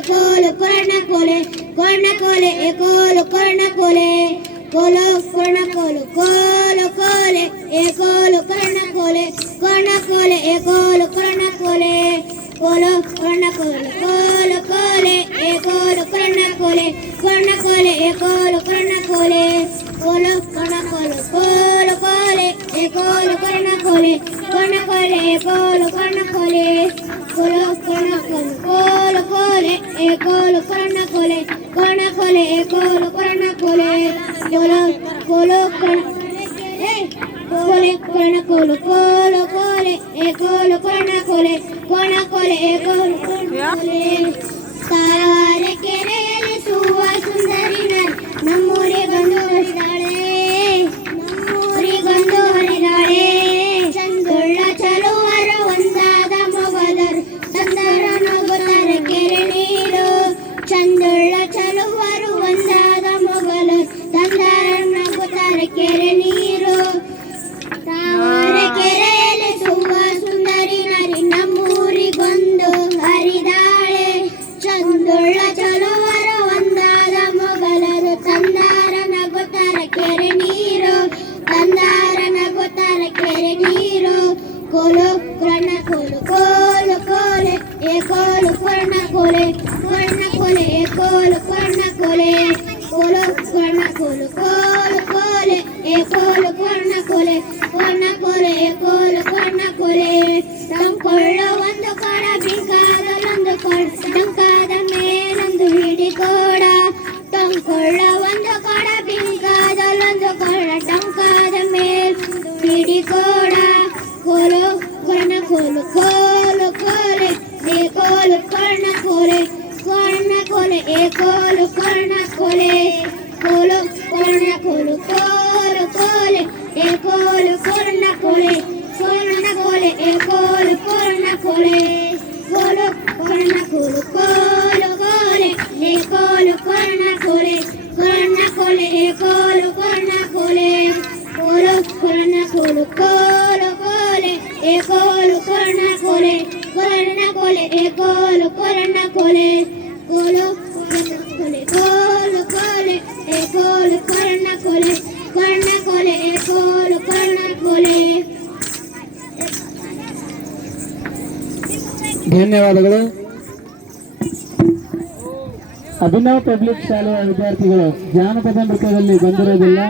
ekolo korna kole ekolo korna kole kolo korna kolo kole ekolo korna kole ekolo korna kole kolo korna kole ekolo korna kole ekolo korna kole kolo korna kole ekolo korna kole ekolo korna kole kolo korna kole ekolo korna kole ekolo korna kole kolo korna kole ekolo korna kole ekolo korna kole ತಾರಕೆರೆಯಲ್ಲಿ ಸುವ ಸುಂದರಿ ನಮ್ಮೂರಿಗೊಂದು ಹರಿದಾಳೆ ಚಂದುಳ್ಳ ಚಲುವರು ಒಂದಾದ ಮೊಗದರು ಚಂದರ ನಗುತ್ತಾರೆ ಕೆರೆ ನೀರು ಚಂದುಳ್ಳ ಚಲುವರು ಒಂದಾದ ಮೊಗಲು ಚಂದರ ನಗುತ್ತಾರೆ ಕೆರೆ ನೀರು ತಾವರೆಕೆರೆಯಲ್ಲಿ ಸುವ ಸುಂದರಿ ನಮ್ಮೂರಿಗೊಂದು ಹರಿದಾಳೆ ಚಂದುಳ್ಳ ಚಲುವರ ಒಂದಾದ ಮೊಗಲರು ತಂದಾರ ನಗುತ್ತರ ಕೆರೆ ನೀರು ತಂದಾರ ನಗುತ್ತರ ಕೆರೆ ನೀರು ಕೋಲು ಕೊರ್ಣ ಕೋಲೆ ಏಕೋಲು ಕೊರ್ಣ ಕೋಲೆ ಏಕೋಲು ಕೊರ್ಣ ಕೋಲೆ ಕೋಲು ಕೊರ್ಣ ಕೋಲೆ ಏಕೋಲು ಕೊರ್ಣ ಕೋಲೆ ಏಕೋಲು ಕೊರ್ಣ ಕೋಲೆ ತಂಕೊಳ್ಳ ಒಂದು ಕೊಡ ಬೇಕಾದಲ್ಲೊಂದು ಕೊಡ ಟಂಕಾದ ಮೇಲೊಂದು ಹಿಡಿಕೋಡ ತಂಕೊಳ್ಳ ಒಂದು ಕೊಡ ಬೇಕಾದಲ್ಲೊಂದು ಕೊಡ ಟಂಕಾದ ಮೇಲೊಂದು ಹಿಡಿಕೋಡ ಕೋಲು ಕೊರ್ಣ ಕೋಲೆ ಏಕೋಲು ಕೊರ್ಣ ಕೋಲೆ ಏಕೋಲು ಕೊರ್ಣ ಕೋಲೆ ಕೋಲು ಕೊರ್ಣ ಕೋಲೆ ಏಕೋಲು ಕೊರ್ಣ ಕೋಲೆ ಏಕೋಲು ಕೊರ್ಣ ಕೋಲೆ ಕೋಲು ಕೊರ್ಣ ಕೋಲೆ ಏಕೋಲು ಕೊರ್ಣ ಕೋಲೆ ಏಕೋಲು ಕೊರ್ಣ ಕೋಲೆ ಕೋಲು ಕೊರ್ಣ ಕೋಲೆ ಏಕೋಲು ಕೊರ್ಣ ಕೋಲೆ ಏಕೋಲು ಕೊರ್ಣ ಕೋಲೆ ಕೋಲು ಏಕೋಲು ಕೊರ್ಣ ಕೋಲೆ ಏಕೋಲು ಕೊರ್ಣ ಕೋಲೆ. ಧನ್ಯವಾದಗಳು. ಅಭಿನವ್ ಪಬ್ಲಿಕ್ ಶಾಲೆಯ ವಿದ್ಯಾರ್ಥಿಗಳು ಜಾನಪದ ನೃತ್ಯದಲ್ಲಿ ಬಂದಿರೋದಿಲ್ಲ.